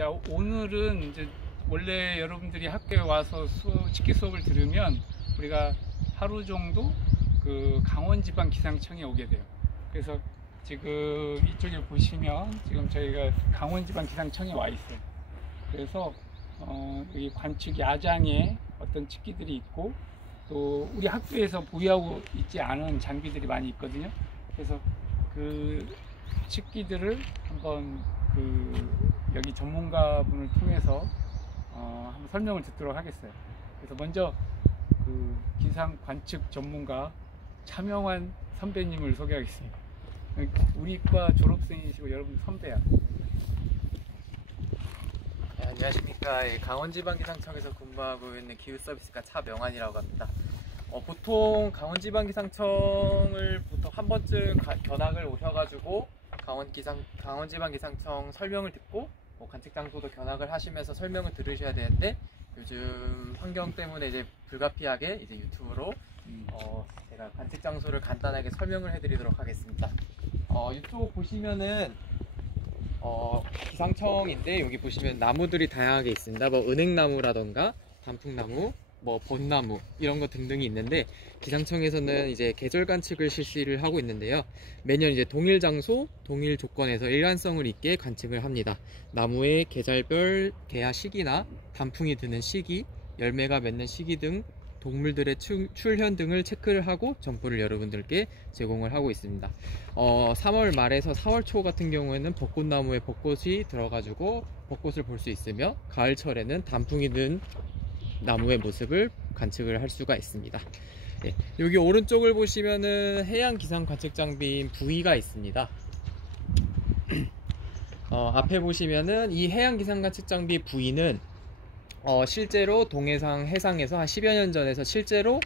자, 오늘은 이제 원래 여러분들이 학교에 와서 집기 수업을 들으면 우리가 하루 정도 그 강원지방기상청에 오게 돼요. 그래서 지금 이쪽에 보시면 지금 저희가 강원지방기상청에 와 있어요. 그래서 여기 관측 야장에 어떤 측기들이 있고 또 우리 학교에서 보유하고 있지 않은 장비들이 많이 있거든요. 그래서 그 측기들을 한번 여기 전문가분을 통해서 한번 설명을 듣도록 하겠어요. 그래서 먼저 그 기상 관측 전문가 차명환 선배님을 소개하겠습니다. 우리과 졸업생이시고 여러분 선배야. 네, 안녕하십니까. 강원지방기상청에서 근무하고 있는 기후서비스과 차명환이라고 합니다. 보통 강원지방기상청을 보통 한 번쯤 견학을 오셔가지고 강원지방기상청 설명을 듣고 관측 장소도 견학을 하시면서 설명을 들으셔야 되는데, 요즘 환경 때문에 이제 불가피하게 이제 유튜브로 제가 관측 장소를 간단하게 설명을 해드리도록 하겠습니다. 이쪽 보시면은 기상청인데, 여기 보시면 나무들이 다양하게 있습니다. 뭐 은행나무라던가 단풍나무, 뭐 벚나무 이런 거 등등이 있는데, 기상청에서는 이제 계절 관측을 실시를 하고 있는데요. 매년 이제 동일 장소, 동일 조건에서 일관성을 있게 관측을 합니다. 나무의 계절별 개화 시기나 단풍이 드는 시기, 열매가 맺는 시기 등 동물들의 출현 등을 체크를 하고 점포를 여러분들께 제공을 하고 있습니다. 3월 말에서 4월 초 같은 경우에는 벚꽃나무에 벚꽃이 들어가지고 벚꽃을 볼 수 있으며, 가을철에는 단풍이 든 나무의 모습을 관측을 할 수가 있습니다. 네, 여기 오른쪽을 보시면은 해양 기상 관측 장비인 부위가 있습니다. 앞에 보시면은 이 해양 기상 관측 장비 부위는 실제로 동해상 해상에서 한 10여 년 전에서 실제로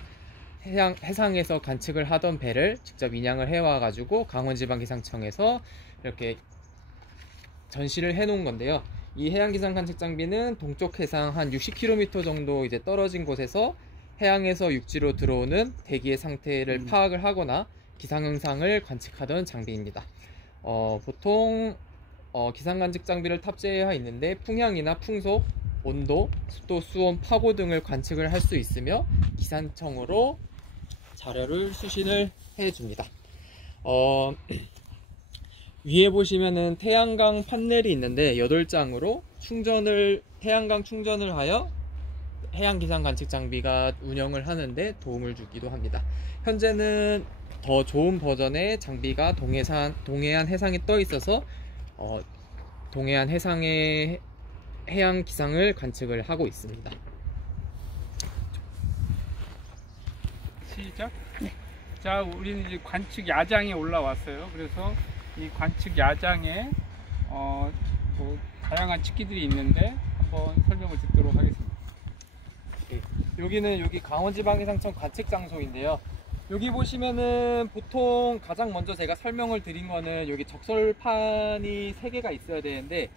해상에서 관측을 하던 배를 직접 인양을 해와 가지고 강원지방기상청에서 이렇게 전시를 해 놓은 건데요. 이 해양기상 관측 장비는 동쪽 해상 한 60km 정도 이제 떨어진 곳에서 해양에서 육지로 들어오는 대기의 상태를 파악을 하거나 기상현상을 관측하던 장비입니다. 보통 기상 관측 장비를 탑재해 있는데 풍향이나 풍속, 온도, 습도, 수온, 파고 등을 관측을 할 수 있으며 기상청으로 자료를 수신을 해줍니다. 위에 보시면은 태양광 판넬이 있는데 8장으로 태양광 충전을 하여 해양기상 관측 장비가 운영을 하는데 도움을 주기도 합니다. 현재는 더 좋은 버전의 장비가 동해안 해상에 떠 있어서 동해안 해상의 해양 기상을 관측을 하고 있습니다. 시작. 네. 자, 우리는 이제 관측 야장에 올라왔어요. 그래서 이 관측 야장에 뭐 다양한 측기들이 있는데 한번 설명을 듣도록 하겠습니다. 네, 여기 강원지방기상청 관측 장소인데요. 여기 보시면은 보통 가장 먼저 제가 설명을 드린 거는 여기 적설판이 3개가 있어야 되는데,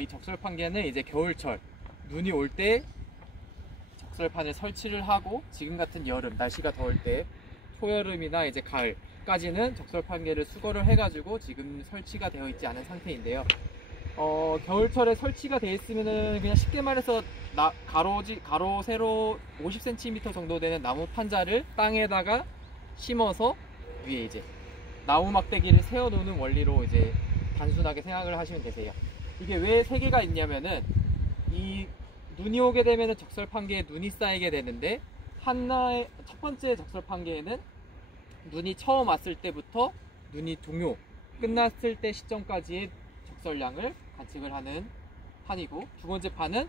이 적설판계는 이제 겨울철 눈이 올 때 적설판을 설치를 하고, 지금 같은 여름 날씨가 더울 때 초여름이나 이제 가을까지는 적설판계를 수거를 해가지고 지금 설치가 되어 있지 않은 상태인데요. 겨울철에 설치가 되어 있으면은 그냥 쉽게 말해서 가로 세로 50cm 정도 되는 나무 판자를 땅에다가 심어서 위에 이제 나무 막대기를 세워 놓는 원리로 이제 단순하게 생각을 하시면 되세요. 이게 왜 3개가 있냐면은, 이 눈이 오게 되면은 적설판계에 눈이 쌓이게 되는데, 첫 번째 적설판계에는 눈이 처음 왔을 때부터 눈이 끝났을 때 시점까지의 적설량을 관측을 하는 판이고, 두 번째 판은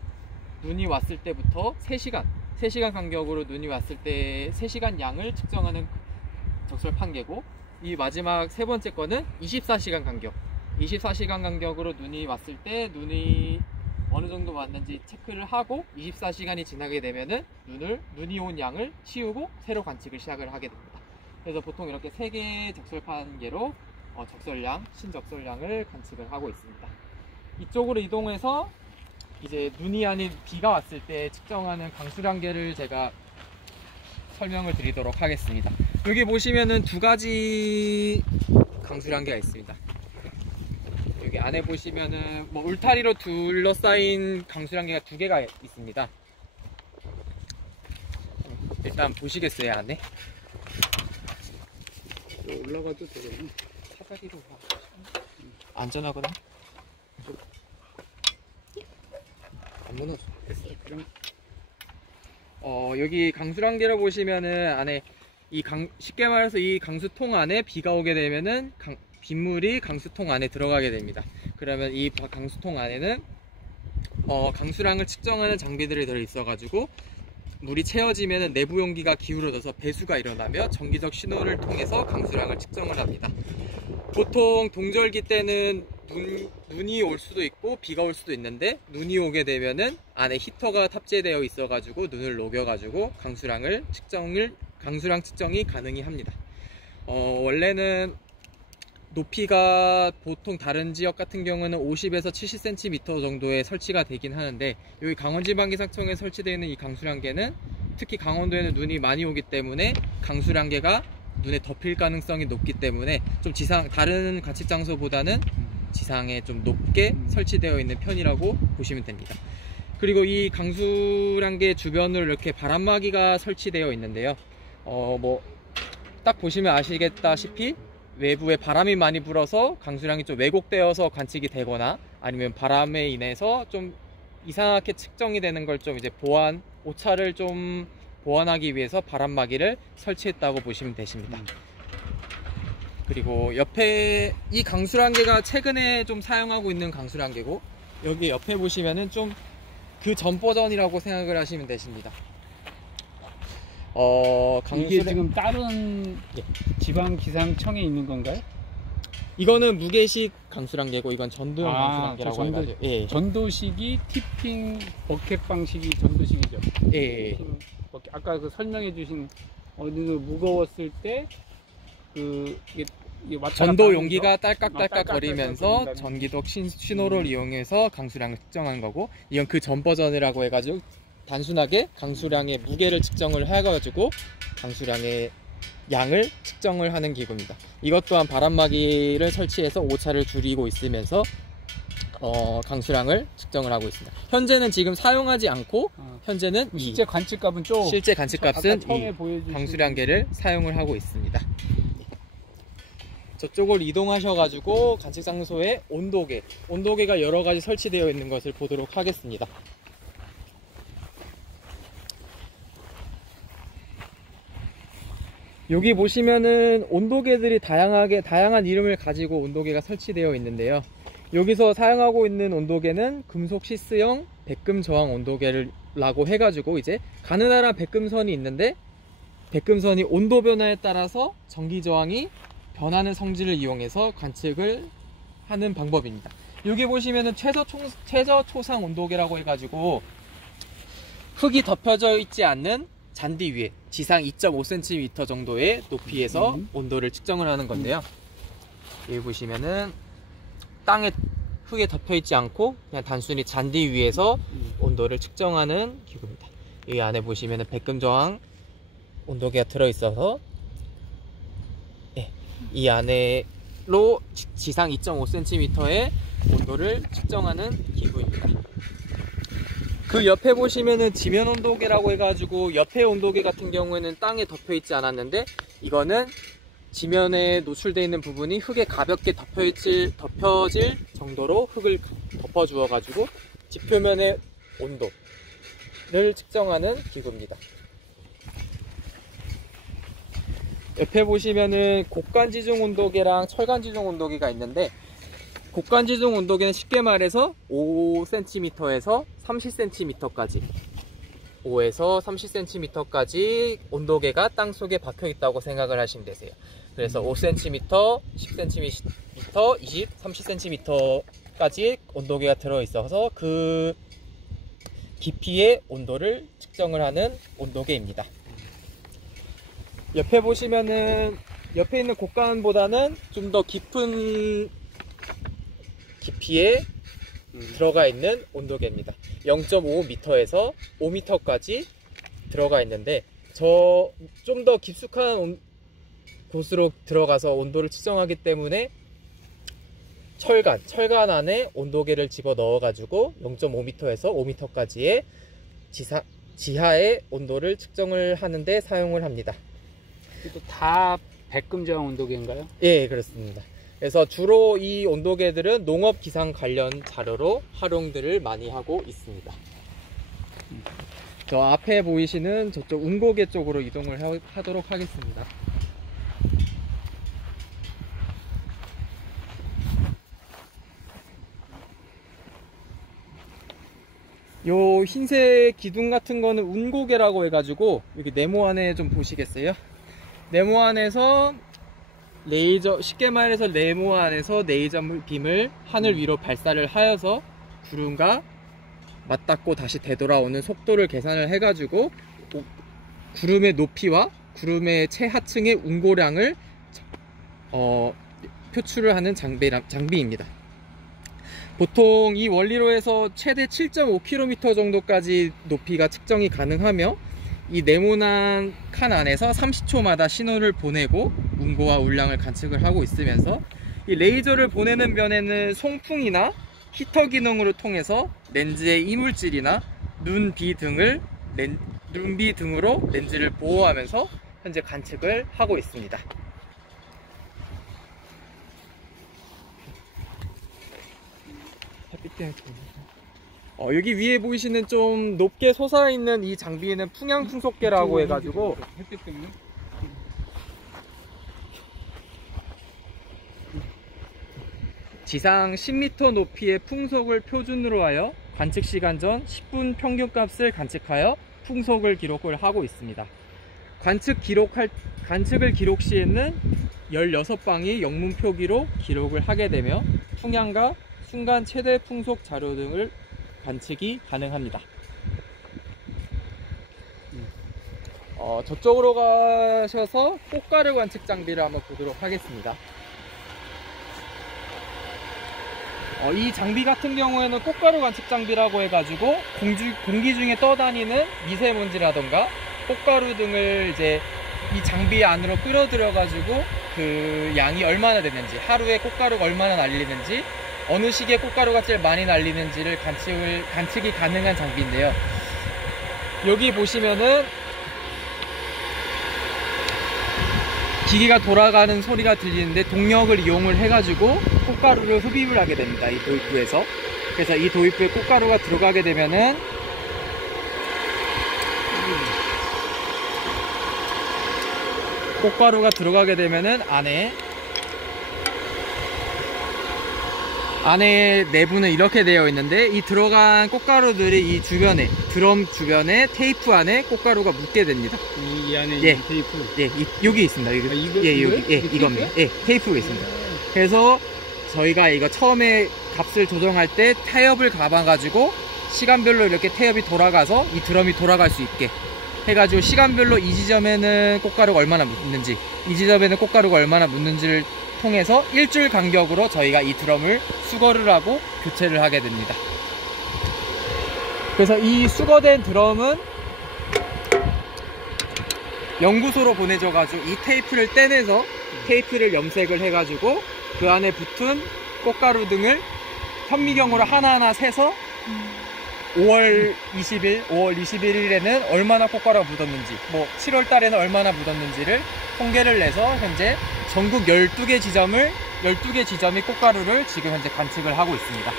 눈이 왔을 때부터 3시간 간격으로 눈이 왔을 때 3시간 양을 측정하는 적설판계고, 이 마지막 세 번째 거는 24시간 간격으로 눈이 왔을 때 눈이 어느 정도 왔는지 체크를 하고 24시간이 지나게 되면은 눈이 온 양을 치우고 새로 관측을 시작을 하게 됩니다. 그래서 보통 이렇게 3개의 적설판계로 신적설량을 관측을 하고 있습니다. 이쪽으로 이동해서 이제 눈이 아닌 비가 왔을 때 측정하는 강수량계를 제가 설명을 드리도록 하겠습니다. 여기 보시면은 2가지 강수량계가 있습니다. 여기 안에 보시면은 뭐 울타리로 둘러싸인 강수량계가 2개가 있습니다. 일단 보시겠어요, 안에? 올라가도 되겠네. 사다리로 안전하거든. 안 무너져. 됐어요. 여기 강수량계를 보시면은 안에 쉽게 말해서 이 강수통 안에 비가 오게 되면은 빗물이 강수통 안에 들어가게 됩니다. 그러면 이 강수통 안에는 강수량을 측정하는 장비들이 들어 있어 가지고 물이 채워지면 내부 용기가 기울어져서 배수가 일어나며 정기적 신호를 통해서 강수량을 측정을 합니다. 보통 동절기 때는 눈이 올 수도 있고 비가 올 수도 있는데, 눈이 오게 되면은 안에 히터가 탑재되어 있어 가지고 눈을 녹여 가지고 강수량 측정이 가능히 합니다. 원래는 높이가 보통 다른 지역 같은 경우는 50에서 70cm 정도에 설치가 되긴 하는데, 여기 강원지방기상청에 설치되어 있는 이 강수량계는 특히 강원도에는 눈이 많이 오기 때문에 강수량계가 눈에 덮일 가능성이 높기 때문에 좀 다른 가측 장소보다는 지상에 좀 높게 설치되어 있는 편이라고 보시면 됩니다. 그리고 이 강수량계 주변으로 이렇게 바람막이가 설치되어 있는데요. 딱 보시면 아시겠다시피 외부에 바람이 많이 불어서 강수량이 좀 왜곡되어서 관측이 되거나 아니면 바람에 인해서 좀 이상하게 측정이 되는 걸 좀 이제 오차를 좀 보완하기 위해서 바람막이를 설치했다고 보시면 되십니다. 그리고 옆에 이 강수량계가 최근에 좀 사용하고 있는 강수량계고, 여기 옆에 보시면은 좀 그 전 버전이라고 생각을 하시면 되십니다. 이게 지금 다른 지방기상청에 있는 건가요? 이거는 무게식 강수량계고, 이건 전도용 강수량계라고 해가지고. 예. 전도식이 티핑 버켓 방식이 전도식이죠. 예. 아까 그 설명해 주신 어느 무거웠을 때 전도 용기가 딸깍딸깍 거리면서 전기적 신호를 이용해서 강수량을 측정하는 거고, 이건 그 전 버전이라고 해가지고 단순하게 강수량의 무게를 측정을 해가지고 강수량의 양을 측정을 하는 기구입니다. 이것 또한 바람막이를 설치해서 오차를 줄이고 있으면서 강수량을 측정을 하고 있습니다. 현재는 지금 사용하지 않고 현재는 실제 관측값은 실제 관측값은 처음에 이 강수량계를 사용을 하고 있습니다. 저쪽을 이동하셔가지고 관측 장소에 온도계가 여러 가지 설치되어 있는 것을 보도록 하겠습니다. 여기 보시면은 온도계들이 다양한 이름을 가지고 온도계가 설치되어 있는데요. 여기서 사용하고 있는 온도계는 금속 시스형 백금 저항 온도계라고 해가지고, 이제 가느다란 백금선이 있는데 백금선이 온도 변화에 따라서 전기 저항이 변하는 성질을 이용해서 관측을 하는 방법입니다. 여기 보시면은 최저 초상 온도계라고 해가지고 흙이 덮여져 있지 않는 잔디 위에 지상 2.5cm 정도의 높이에서 온도를 측정을 하는 건데요. 여기 보시면은 흙에 덮여 있지 않고 그냥 단순히 잔디 위에서 온도를 측정하는 기구입니다. 여기 안에 보시면은 백금 저항 온도계가 들어있어서 이 안에로 지상 2.5cm의 온도를 측정하는 기구입니다. 그 옆에 보시면은 지면 온도계라고 해가지고, 옆에 온도계 같은 경우에는 땅에 덮여 있지 않았는데, 이거는 지면에 노출되어 있는 부분이 흙에 가볍게 덮여질 정도로 흙을 덮어주어 가지고 지표면의 온도를 측정하는 기구입니다. 옆에 보시면은 곡간지중 온도계랑 철간지중 온도계가 있는데, 곡간지중 온도계는 쉽게 말해서 5cm에서 30cm까지 5에서 30cm까지 온도계가 땅속에 박혀 있다고 생각을 하시면 되세요. 그래서 5cm, 10cm, 20, 30cm까지 온도계가 들어있어서 그 깊이의 온도를 측정을 하는 온도계입니다. 옆에 보시면은 옆에 있는 곡간보다는 좀 더 깊은 깊이에 들어가 있는 온도계입니다. 0.5m에서 5m까지 들어가 있는데, 좀 더 깊숙한 곳으로 들어가서 온도를 측정하기 때문에 철간 안에 온도계를 집어 넣어 가지고 0.5m에서 5m까지의 지하의 온도를 측정을 하는데 사용을 합니다. 이거 다 백금저항 온도계인가요? 예, 그렇습니다. 그래서 주로 이 온도계들은 농업 기상 관련 자료로 활용들을 많이 하고 있습니다. 저 앞에 보이시는 저쪽 운고계 쪽으로 이동을 하도록 하겠습니다. 요 흰색 기둥 같은 거는 운고계라고 해가지고 여기 네모 안에 좀 보시겠어요? 네모 안에서 레이저, 쉽게 말해서 네모 안에서 레이저 빔을 하늘 위로 발사를 하여서 구름과 맞닿고 다시 되돌아오는 속도를 계산을 해가지고 구름의 높이와 구름의 최하층의 운고량을 표출을 하는 장비입니다. 보통 이 원리로 해서 최대 7.5km 정도까지 높이가 측정이 가능하며 이 네모난 칸 안에서 30초마다 신호를 보내고 운고와 울량을 관측을 하고 있으면서 이 레이저를 보내는 면에는 송풍이나 히터 기능으로 통해서 렌즈의 이물질이나 눈비 등으로 렌즈를 보호하면서 현재 관측을 하고 있습니다. 여기 위에 보이시는 좀 높게 솟아있는 이 장비는 풍향풍속계라고 해가지고 지상 10m 높이의 풍속을 표준으로 하여 관측 시간 전 10분 평균값을 관측하여 풍속을 기록을 하고 있습니다. 관측을 기록 시에는 16방이 영문 표기로 기록을 하게 되며 풍향과 순간 최대 풍속 자료 등을 관측이 가능합니다. 저쪽으로 가셔서 꽃가루 관측 장비를 한번 보도록 하겠습니다. 이 장비 같은 경우에는 꽃가루 관측 장비라고 해가지고 공기 중에 떠다니는 미세먼지라던가 꽃가루 등을 이제 이 장비 안으로 끌어들여 가지고 그 양이 얼마나 되는지, 하루에 꽃가루가 얼마나 날리는지, 어느 시기에 꽃가루가 제일 많이 날리는지를 관측이 가능한 장비인데요. 여기 보시면은 기계가 돌아가는 소리가 들리는데 동력을 이용을 해가지고 꽃가루를 흡입을 하게 됩니다. 이 도입부에서. 그래서 이 도입부에 꽃가루가 들어가게 되면은 안에 내부는 이렇게 되어 있는데 이 들어간 꽃가루들이 이 주변에, 드럼 주변에 테이프 안에 꽃가루가 묻게 됩니다. 이 안에 있는 테이프? 예, 여기 있습니다. 이겁니다. 예, 테이프가 있습니다. 그래서 저희가 이거 처음에 값을 조정할 때 타협을 감아가지고 시간별로 이렇게 타협이 돌아가서 이 드럼이 돌아갈 수 있게 해가지고 시간별로 이 지점에는 꽃가루가 얼마나 묻는지, 이 지점에는 꽃가루가 얼마나 묻는지를 통해서 일주일 간격으로 저희가 이 드럼을 수거를 하고 교체를 하게 됩니다. 그래서 이 수거된 드럼은 연구소로 보내져 가지고 이 테이프를 떼내서 테이프를 염색을 해 가지고 그 안에 붙은 꽃가루 등을 현미경으로 하나하나 세서 5월 21일에는 얼마나 꽃가루가 묻었는지, 뭐 7월 달에는 얼마나 묻었는지를 통계를 내서 현재 전국 12개 지점이 꽃가루를 지금 현재 관측을 하고 있습니다.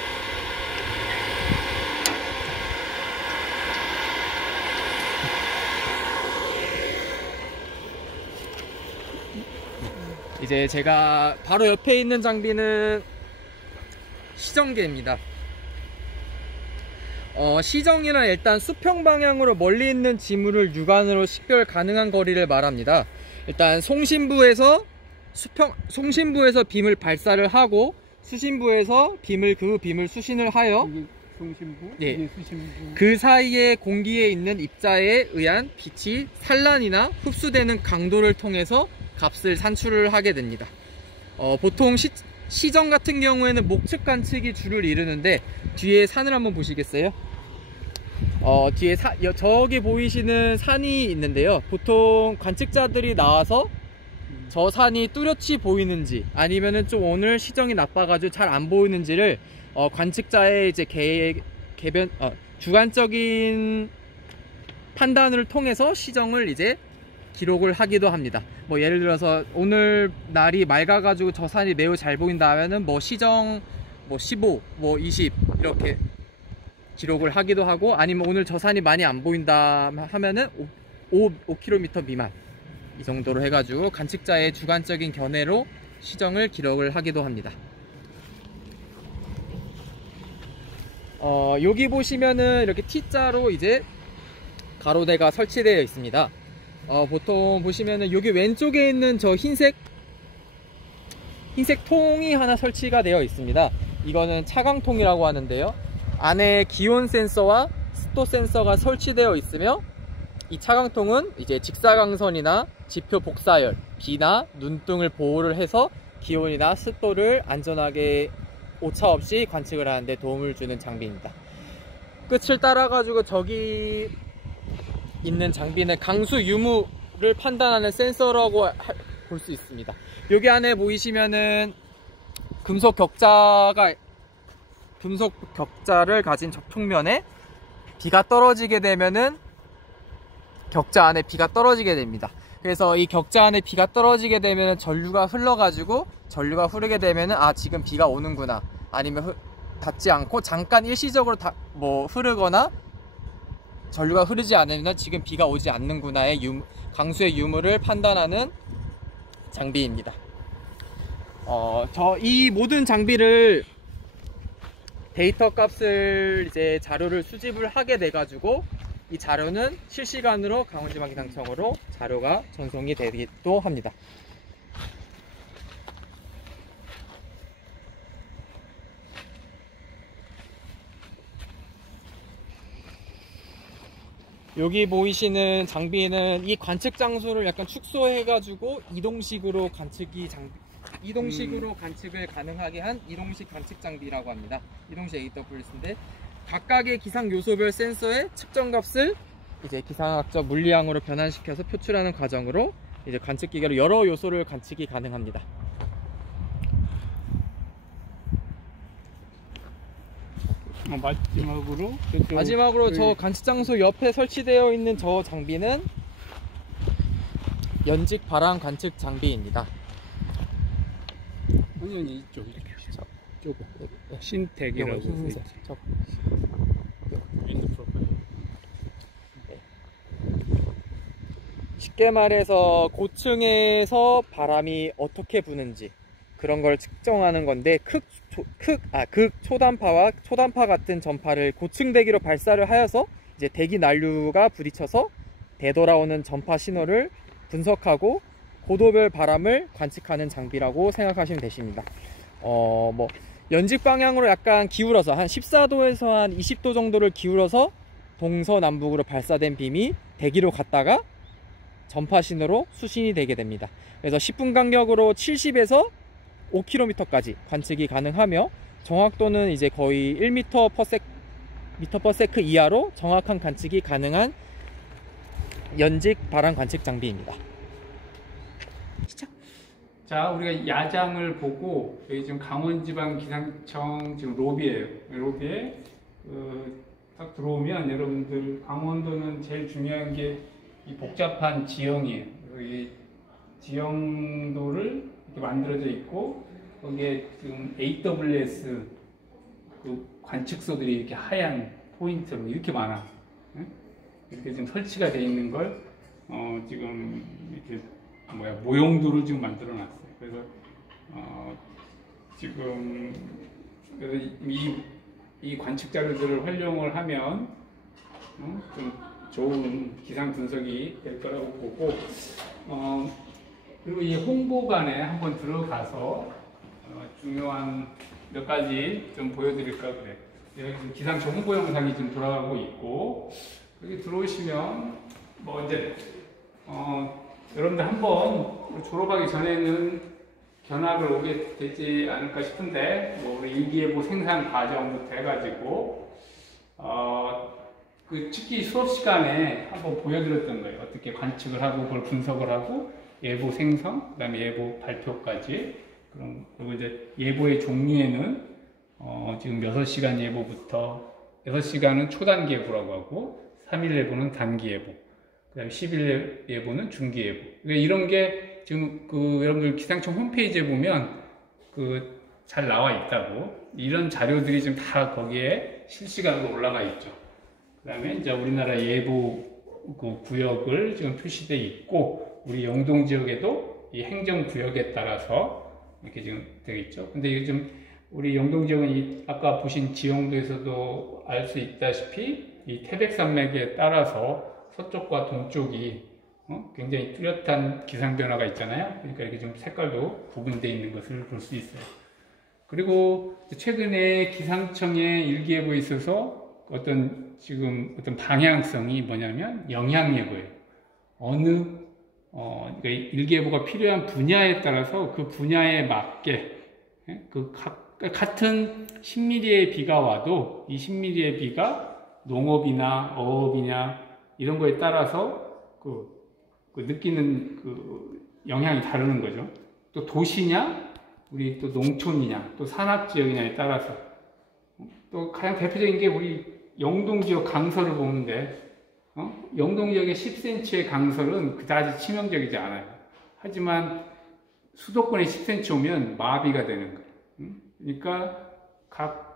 이제 제가 바로 옆에 있는 장비는 시정계입니다. 시정이는 일단 수평 방향으로 멀리 있는 지물을 육안으로 식별 가능한 거리를 말합니다. 일단 송신부에서 빔을 발사를 하고 수신부에서 그 빔을 수신을 하여 송신부, 예, 수신부. 그 사이에 공기에 있는 입자에 의한 빛이 산란이나 흡수되는 강도를 통해서 값을 산출을 하게 됩니다. 보통 시정 같은 경우에는 목측 관측이 주를 이루는데 뒤에 산을 한번 보시겠어요? 뒤에 저기 보이시는 산이 있는데요. 보통 관측자들이 나와서 저 산이 뚜렷이 보이는지 아니면은 좀 오늘 시정이 나빠가지고 잘 안 보이는지를 관측자의 이제 주관적인 판단을 통해서 시정을 이제 기록을 하기도 합니다. 뭐 예를 들어서 오늘 날이 맑아가지고 저 산이 매우 잘 보인다 하면은 뭐 시정 뭐 15, 뭐 20 이렇게 기록을 하기도 하고, 아니면 오늘 저 산이 많이 안 보인다 하면은 5km 미만 이 정도로 해가지고 관측자의 주관적인 견해로 시정을 기록을 하기도 합니다. 여기 보시면은 이렇게 T자로 이제 가로대가 설치되어 있습니다. 보통 보시면은 여기 왼쪽에 있는 저 흰색 통이 하나 설치가 되어 있습니다. 이거는 차광통이라고 하는데요. 안에 기온 센서와 습도 센서가 설치되어 있으며, 이 차광통은 이제 직사광선이나 지표 복사열, 비나 눈등을 보호를 해서 기온이나 습도를 안전하게 오차 없이 관측을 하는 데 도움을 주는 장비입니다. 끝을 따라 가지고 저기 있는 장비는 강수 유무를 판단하는 센서라고 볼 수 있습니다. 여기 안에 보이시면은 금속 격자를 가진 접촉면에 비가 떨어지게 되면은 격자 안에 비가 떨어지게 됩니다. 그래서 이 격자 안에 비가 떨어지게 되면은 전류가 흘러가지고, 전류가 흐르게 되면은 지금 비가 오는구나, 아니면 닿지 않고 잠깐 일시적으로 흐르거나 전류가 흐르지 않으면 지금 비가 오지 않는구나의 강수의 유무를 판단하는 장비입니다. 이 모든 장비를 데이터 값을 이제 자료를 수집을 하게 돼 가지고 이 자료는 실시간으로 강원지방기상청으로 자료가 전송이 되기도 합니다. 여기 보이시는 장비는 이 관측 장소를 약간 축소해 가지고 이동식으로 관측을 가능하게 한 이동식 관측 장비라고 합니다. 이동식 AWS인데, 각각의 기상 요소별 센서의 측정 값을 이제 기상학적 물리량으로 변환시켜서 표출하는 과정으로 이제 관측 기계로 여러 요소를 관측이 가능합니다. 마지막으로 저 관측 장소 옆에 설치되어 있는 저 장비는 연직 바람 관측 장비입니다. 당연히 이쪽 이렇게 신택이라고 흰색. 쉽게 말해서 고층에서 바람이 어떻게 부는지 그런 걸 측정하는 건데, 극초단파와 초단파 같은 전파를 고층 대기로 발사를 하여서 이제 대기 난류가 부딪혀서 되돌아오는 전파 신호를 분석하고 고도별 바람을 관측하는 장비라고 생각하시면 되십니다. 연직 방향으로 약간 기울어서 한 14도에서 한 20도 정도를 기울어서 동서남북으로 발사된 빔이 대기로 갔다가 전파 신호로 수신이 되게 됩니다. 그래서 10분 간격으로 70에서 5km까지 관측이 가능하며, 정확도는 이제 거의 1m/s 이하로 정확한 관측이 가능한 연직 바람 관측 장비입니다. 자, 우리가 야장을 보고, 여기 지금 강원지방기상청 지금 로비에 딱 들어오면, 여러분들 강원도는 제일 중요한 게 이 복잡한 지형이에요. 이 지형도를 이렇게 만들어져 있고, 거기에 지금 AWS 그 관측소들이 이렇게 하얀 포인트로 이렇게 많아. 이렇게 지금 설치가 되어 있는 걸 지금 이렇게 모형도를 지금 만들어 놨어요. 그래서 지금 이 관측 자료들을 활용을 하면 좀 좋은 기상 분석이 될 거라고 보고, 그리고 이 홍보관에 한번 들어가서 중요한 몇 가지 좀 보여드릴까 그래. 여기 기상청 홍보 영상이 지금 돌아가고 있고, 여기 들어오시면 이제 여러분들 한번 졸업하기 전에는 견학을 오게 되지 않을까 싶은데, 우리 일기예보 생산 과정부터 해가지고 특히 수업 시간에 한번 보여드렸던 거예요. 어떻게 관측을 하고 그걸 분석을 하고 예보 생성, 그다음에 예보 발표까지. 그리고 이제 예보의 종류에는 지금 6시간 예보부터 6시간은 초단기 예보라고 하고 3일 예보는 단기 예보, 그다음에 10일 예보는 중기 예보. 그러니까 이런 게 지금 여러분들 기상청 홈페이지에 보면 잘 나와 있다고. 이런 자료들이 지금 다 거기에 실시간으로 올라가 있죠. 그다음에 이제 우리나라 예보 구역을 지금 표시되어 있고, 우리 영동 지역에도 이 행정 구역에 따라서 이렇게 지금 되어 있죠. 근데 요즘 우리 영동 지역은 아까 보신 지형도에서도 알 수 있다시피 이 태백산맥에 따라서 서쪽과 동쪽이 굉장히 뚜렷한 기상 변화가 있잖아요. 그러니까 이렇게 좀 색깔도 구분되어 있는 것을 볼 수 있어요. 그리고 최근에 기상청의 일기예보에 있어서 어떤 방향성이 뭐냐면 영향예보예요. 그러니까 일기예보가 필요한 분야에 따라서 그 분야에 맞게 같은 10mm의 비가 와도 이 10mm의 비가 농업이나 어업이냐 이런 거에 따라서 느끼는 영향이 다르는 거죠. 또 도시냐, 우리 또 농촌이냐, 또 산악지역이냐에 따라서. 또 가장 대표적인 게 우리 영동 지역 강설을 보는데, 영동 지역의 10cm의 강설은 그다지 치명적이지 않아요. 하지만 수도권에 10cm 오면 마비가 되는 거예요. 그러니까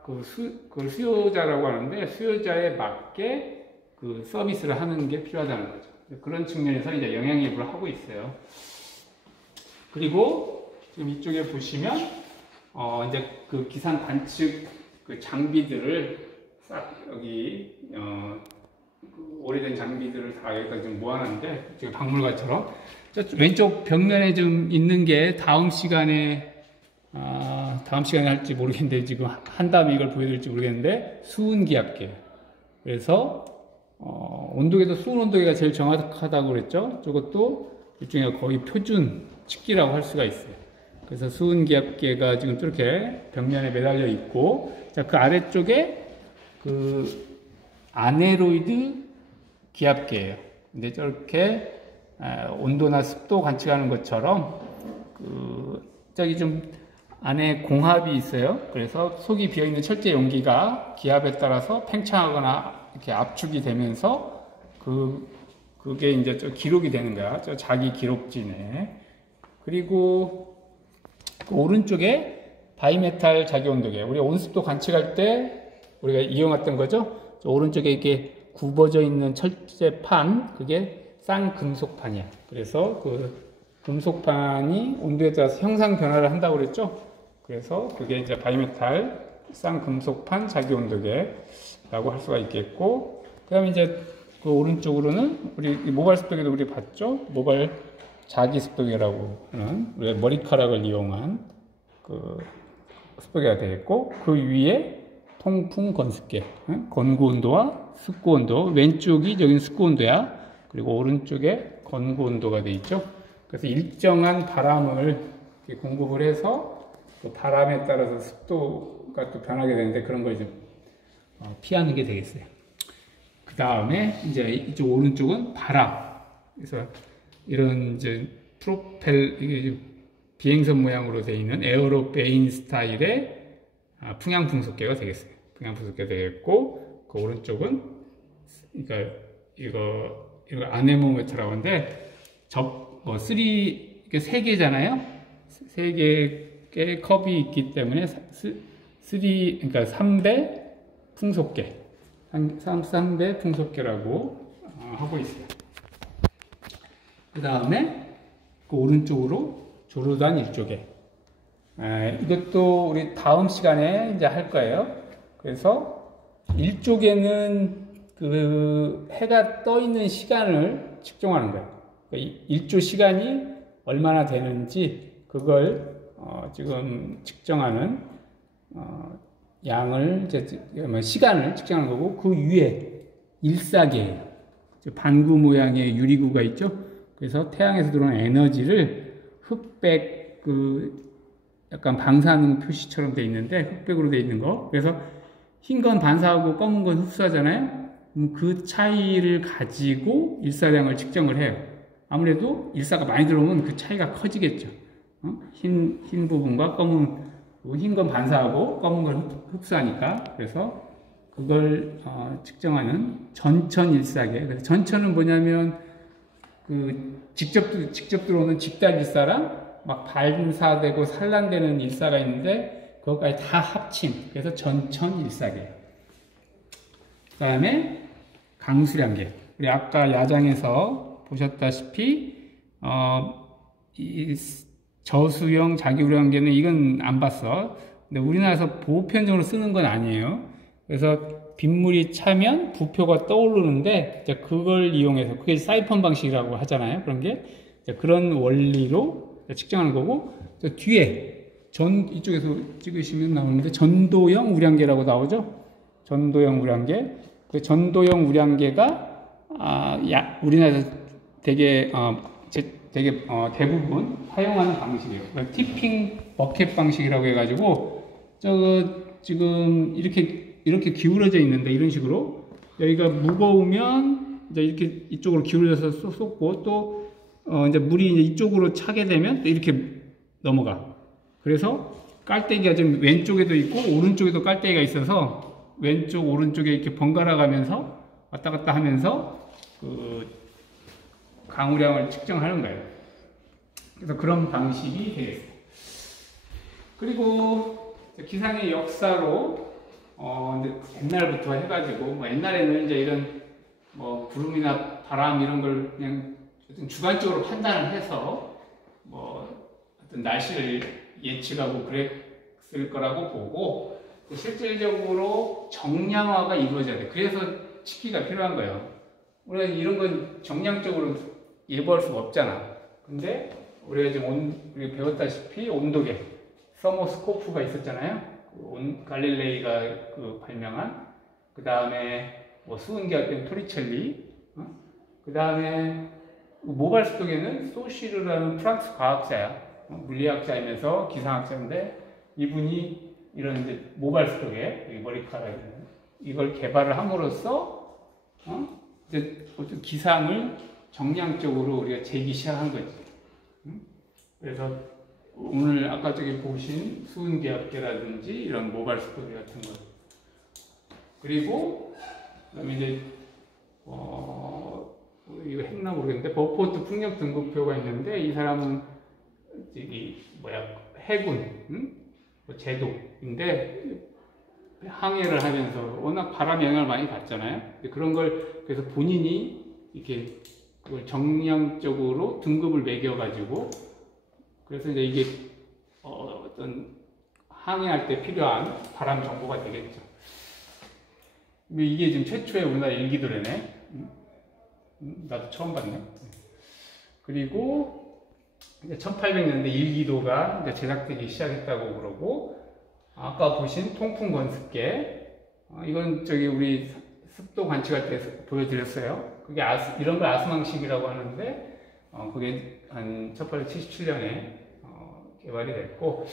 그걸 수요자라고 하는데, 수요자에 맞게 서비스를 하는 게 필요하다는 거죠. 그런 측면에서 이제 영향예보를 하고 있어요. 그리고 지금 이쪽에 보시면 이제 기상 관측 장비들을 싹 여기 오래된 장비들을 다 여기다 지금 모아놨는데, 지금 박물관처럼 왼쪽 벽면에 좀 있는 게 다음 시간에 할지 모르겠는데, 지금 한 다음에 이걸 보여드릴지 모르겠는데, 수은 기압계. 그래서 온도계도 수은 온도계가 제일 정확하다고 그랬죠. 저것도 일종의 거의 표준 측기라고 할 수가 있어요. 그래서 수은 기압계가 지금 이렇게 벽면에 매달려 있고, 자, 그 아래쪽에 아네로이드 기압계예요. 근데 저렇게 온도나 습도 관측하는 것처럼 저기 좀 안에 공합이 있어요. 그래서 속이 비어있는 철제 용기가 기압에 따라서 팽창하거나 이렇게 압축이 되면서 그게 이제 기록이 되는 거야. 저 자기 기록지네. 그리고 오른쪽에 바이메탈 자기 온도계. 우리 온습도 관측할 때 우리가 이용했던 거죠. 저 오른쪽에 이렇게 굽어져 있는 철제판, 그게 쌍금속판이야. 그래서 금속판이 온도에 따라서 형상 변화를 한다고 그랬죠. 그래서 그게 이제 바이메탈 쌍금속판 자기 온도계라고 할 수가 있겠고, 그 다음에 이제 오른쪽으로는 우리 모발 습도계도 우리 봤죠. 모발 자기 습도계라고 하는 우리가 머리카락을 이용한 습도계가 되겠고, 그 위에 통풍 건습계, 건구 온도와 습구 온도. 왼쪽이 여긴 습구 온도야. 그리고 오른쪽에 건구 온도가 되어 있죠. 그래서 일정한 바람을 공급을 해서 그 바람에 따라서 습도가 또 변하게 되는데, 그런 걸 좀 피하는 게 되겠어요. 그 다음에 이제 이쪽 오른쪽은 바람. 그래서 이런 이제 이게 비행선 모양으로 되어 있는 에어로베인 스타일의 풍향 풍속계가 되겠어요. 풍향 풍속계 되겠고, 그 오른쪽은 그러니까 이거 아네모메터라고 하는데, 이게 3개잖아요. 3개의 컵이 있기 때문에 그러니까 3배 풍속계, 3배 풍속계라고 하고 있어요. 그 다음에 그 오른쪽으로 조르단 일조계. 이것도 우리 다음 시간에 이제 할 거예요. 그래서 일조계는 해가 떠 있는 시간을 측정하는 거예요. 그러니까 일조 시간이 얼마나 되는지 그걸 지금 측정하는 시간을 측정하는 거고, 그 위에 일사계예요. 반구 모양의 유리구가 있죠. 그래서 태양에서 들어오는 에너지를 흑백 약간 방사능 표시처럼 돼 있는데, 흑백으로 돼 있는 거. 그래서 흰 건 반사하고 검은 건 흡수하잖아요. 그 차이를 가지고 일사량을 측정을 해요. 아무래도 일사가 많이 들어오면 그 차이가 커지겠죠. 흰 부분과 검은, 흰 건 반사하고 검은 건 흡수하니까. 그래서 그걸 측정하는 전천일사계. 그래서 전천은 뭐냐면 그 직접 들어오는 집단일사랑 막 반사되고 산란되는 일사가 있는데 그것까지 다 합친, 그래서 전천일사계. 그 다음에 강수량계. 우리 아까 야장에서 보셨다시피 이 저수형 자기우량계는 이건 안 봤어. 근데 우리나라에서 보편적으로 쓰는 건 아니에요. 그래서 빗물이 차면 부표가 떠오르는데 이제 그걸 이용해서, 그게 사이펀 방식이라고 하잖아요. 그런 게 그런 원리로 측정하는 거고, 저 뒤에 이쪽에서 찍으시면 나오는데 전도형 우량계라고 나오죠. 전도형 우량계. 그 전도형 우량계가 우리나라에서 되게 대부분 사용하는 방식이에요. 티핑 버켓 방식이라고 해가지고 지금 이렇게 기울어져 있는데, 이런 식으로 여기가 무거우면 이제 이렇게 이쪽으로 기울여서 쏟고, 또 이제 물이 이제 이쪽으로 차게 되면 또 이렇게 넘어가. 그래서 깔때기가 좀 왼쪽에도 있고 오른쪽에도 깔때기가 있어서 왼쪽 오른쪽에 이렇게 번갈아 가면서 왔다 갔다 하면서 그 강우량을 측정하는 거예요. 그래서 그런 방식이 되겠어요. 그리고 기상의 역사로 옛날부터 해가지고, 뭐 옛날에는 이제 이런 뭐 구름이나 바람 이런 걸 그냥 주관적으로 판단을 해서 뭐 어떤 날씨를 예측하고 그랬을 거라고 보고, 실질적으로 정량화가 이루어져야 돼. 그래서 칩기가 필요한 거예요. 우리가 이런 건 정량적으로 예보할 수가 없잖아. 근데 우리가 지금 우리가 배웠다시피 온도계, 서머스코프가 있었잖아요. 갈릴레이가 발명한. 그 다음에 뭐 수은계학된 토리첼리. 그 다음에 모발 습도계는 소시르라는 프랑스 과학자야. 물리학자이면서 기상학자인데, 이분이 이런 이제 모발 습도계, 머리카락 이걸 개발을 함으로써 이제 어떤 기상을 정량적으로 우리가 재기 시작한 거지. 그래서 오늘 아까 저기 보신 수은계학계라든지 이런 모발 습도계 같은 거. 그리고 그다음에 이제 이거 했나 모르겠는데 버포트 풍력 등급표가 있는데, 이 사람은 해군 제독인데 항해를 하면서 워낙 바람 영향을 많이 받잖아요. 그런 걸 그래서 본인이 이렇게 그걸 정량적으로 등급을 매겨가지고, 그래서 이제 이게 어떤 항해할 때 필요한 바람 정보가 되겠죠. 이게 지금 최초의 우리나라 일기도래네. 나도 처음 봤네. 그리고 1800년대 일기도가 이제 제작되기 시작했다고 그러고, 아까 보신 통풍 관습계, 이건 저기 우리 습도 관측할 때 보여드렸어요. 그게 이런 걸 아스망식이라고 하는데, 그게 한 1877년에 개발이 됐고,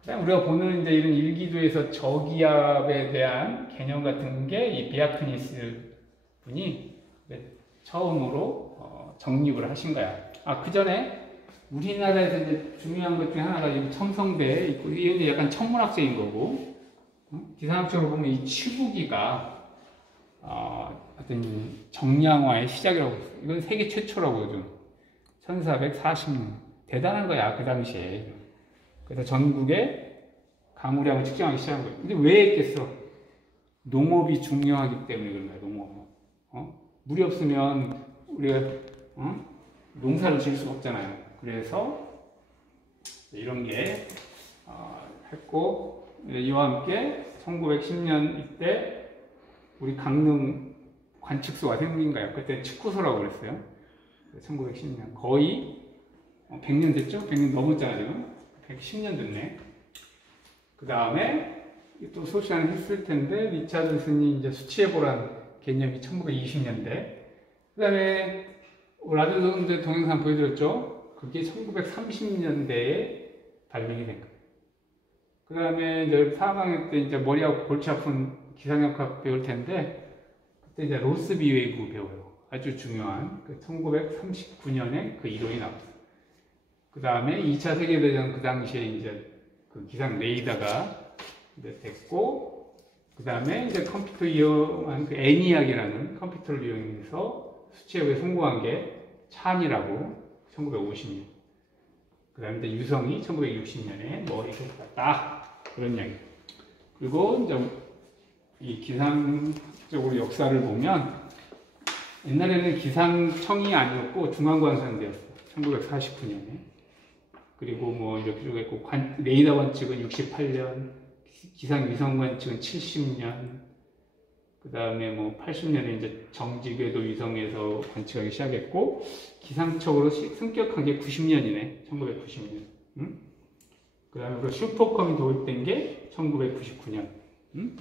그다음 우리가 보는 이제 이런 일기도에서 저기압에 대한 개념 같은 게 이 비아크니스 분이 처음으로 정립을 하신 거야. 그 전에 우리나라에서 이제 중요한 것 중에 하나가 이 첨성대에 있고, 이게 약간 천문학적인 거고, 기상학적으로 보면 이 치부기가 어떤 정량화의 시작이라고 했어요. 이건 세계 최초라고 요즘 1440년. 대단한 거야 그 당시에. 그래서 전국에 강우량을 측정하기 시작한 거예요. 근데 왜 했겠어? 농업이 중요하기 때문에 그런 거야. 농업. 물이 없으면 우리가 농사를 지을 수가 없잖아요. 그래서 이런 게 했고, 이와 함께 1910년 이때 우리 강릉 관측소가 생긴 거예요. 그때 측구소라고 그랬어요. 1910년. 거의 100년 됐죠? 100년 넘었잖아요, 지금. 110년 됐네. 그 다음에 또 소시안을 했을 텐데, 리차드슨이 이제 수치해보라는 개념이 1920년대. 그 다음에 라디오 동영상 보여드렸죠? 그게 1930년대에 발명이 된 거예요. 그 다음에 이제 4학년 때 이제 머리하고 골치 아픈 기상역학 배울 텐데, 그때 이제 로스비 웨이브 배워요. 아주 중요한 그 1939년에 그 이론이 나왔어요. 그 다음에 2차 세계대전 그 당시에 이제 그 기상 레이더가 이제 됐고, 그 다음에 이제 컴퓨터 이용한 그 ENIAC이라는 컴퓨터를 이용해서 수치예보에 성공한 게 찬이라고 1950년. 그 다음에 이제 유성이 1960년에 뭐 이렇게 갔다. 그런 이야기. 그리고 이제 이 기상적으로 역사를 보면 옛날에는 기상청이 아니었고 중앙관상대였어요. 1949년에. 그리고 뭐 이렇게 쭉 했고, 레이더 관측은 68년, 기상위성 관측은 70년, 그 다음에 뭐 80년에 이제 정지궤도 위성에서 관측하기 시작했고, 기상청으로 승격한 게 90년이네. 1990년. 응? 그 다음에 그 슈퍼컴이 도입된 게 1999년. 응?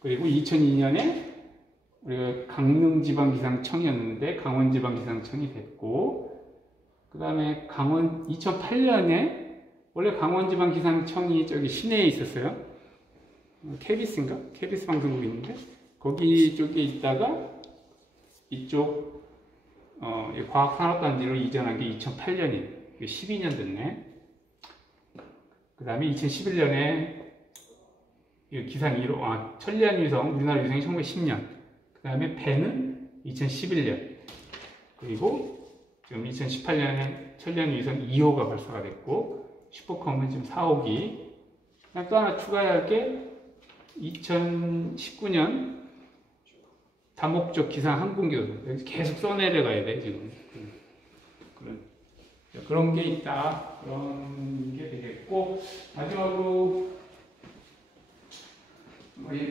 그리고 2002년에 우리가 강릉지방기상청이었는데 강원지방기상청이 됐고, 그 다음에 2008년에 원래 강원지방기상청이 저기 시내에 있었어요. KBS인가? KBS 방송국이 있는데 거기 쪽에 있다가 이쪽 과학산업단지로 이전한 게 2008년이에요. 12년 됐네. 그 다음에 2011년에 기상 1호, 천리안위성, 우리나라 위성이 1910년. 그 다음에 배는 2011년. 그리고 지금 2018년에 천리안위성 2호가 발사가 됐고, 슈퍼컴은 지금 4호기. 또 하나 추가해야 할 게 2019년 다목적 기상 항공기도 계속 써내려가야 돼, 지금. 그런 게 있다. 그런 게 되겠고, 마지막으로,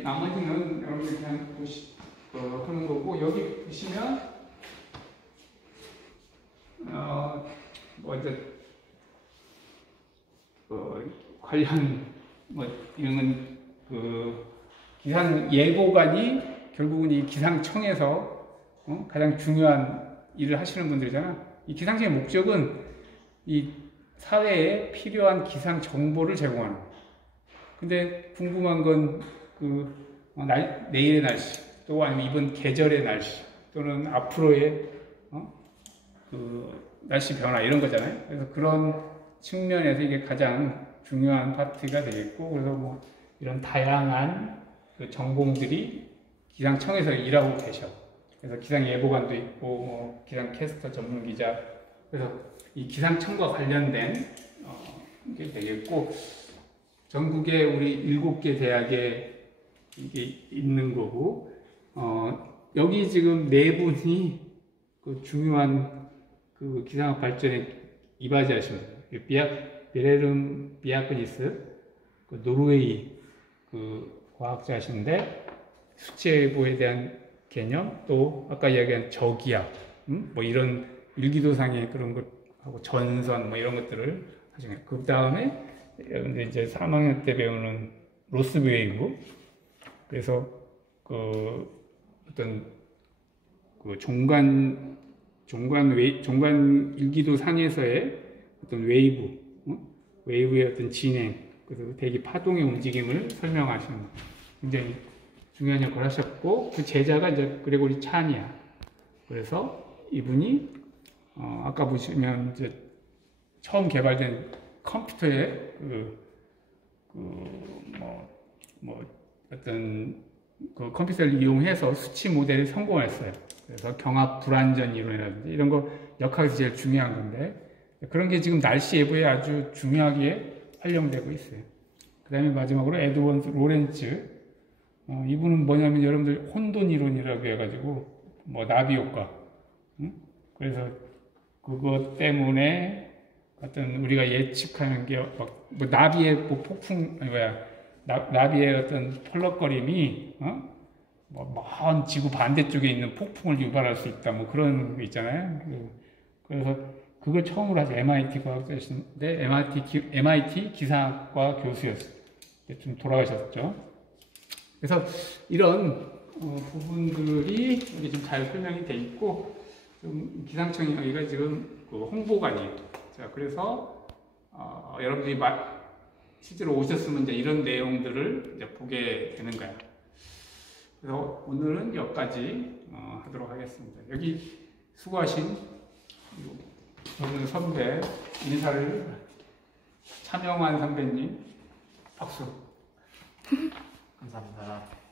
나머지는 여러분들 그냥 하는 거고, 여기 보시면, 관련, 이런, 기상 예보관이 결국은 이 기상청에서, 가장 중요한 일을 하시는 분들이잖아. 이 기상청의 목적은 이 사회에 필요한 기상 정보를 제공하는 거예요. 근데 궁금한 건 내일의 날씨, 또 아니면 이번 계절의 날씨, 또는 앞으로의 날씨 변화 이런 거잖아요. 그래서 그런 측면에서 이게 가장 중요한 파트가 되겠고, 그래서 뭐 이런 다양한 그 전공들이 기상청에서 일하고 계셔. 그래서 기상 예보관도 있고, 뭐 기상 캐스터 전문 기자. 그래서 이 기상청과 관련된 게 되겠고, 전국에 우리 7개 대학에 이게 있는 거고, 여기 지금 4분이 그 중요한 그 기상학 발전에 이바지하신 거예요. 베레름 비아크니스, 그 노르웨이 그 과학자신데, 수치예보에 대한 개념, 또 아까 이야기한 저기압, 뭐 이런 일기도상의 그런 것하고 전선 뭐 이런 것들을 하신 거예요. 그 다음에 여러분들 이제 3학년 때 배우는 로스 웨이브, 그래서 그 어떤 그 종간 일기도상에서의 어떤 웨이브의 어떤 진행, 그래서 대기 파동의 움직임을 설명하시는 굉장히 중요한 역할을 하셨고, 그 제자가 이제 그레고리 찬이야. 그래서 이분이 아까 보시면 이제 처음 개발된 컴퓨터의 어떤 그 컴퓨터를 이용해서 수치 모델을 성공했어요. 그래서 경합 불안전 이론이라든지 이런 거 역학에서 제일 중요한 건데, 그런 게 지금 날씨 예보에 아주 중요하게 활용되고 있어요. 그 다음에 마지막으로 에드먼드 로렌츠, 이분은 뭐냐면 여러분들 혼돈 이론이라고 해가지고 뭐 나비 효과, 그래서 그것 때문에 어떤 우리가 예측하는 게 뭐 나비의 뭐 폭풍 나비의 어떤 펄럭거림이 먼 지구 반대쪽에 있는 폭풍을 유발할 수 있다, 뭐 그런 거 있잖아요. 그래서 그걸 처음으로 하신 MIT 과학자신데 MIT 기상학과 교수였어요. 좀 돌아가셨죠. 그래서 이런 부분들이 여기 좀 잘 설명이 돼 있고, 좀 기상청이 여기가 지금 그 홍보관이에요. 자, 그래서 여러분들이 실제로 오셨으면 이제 이런 내용들을 이제 보게 되는 거야. 그래서 오늘은 여기까지 하도록 하겠습니다. 여기 수고하신 오늘 선배 인사를 차명환 선배님 박수. 감사합니다.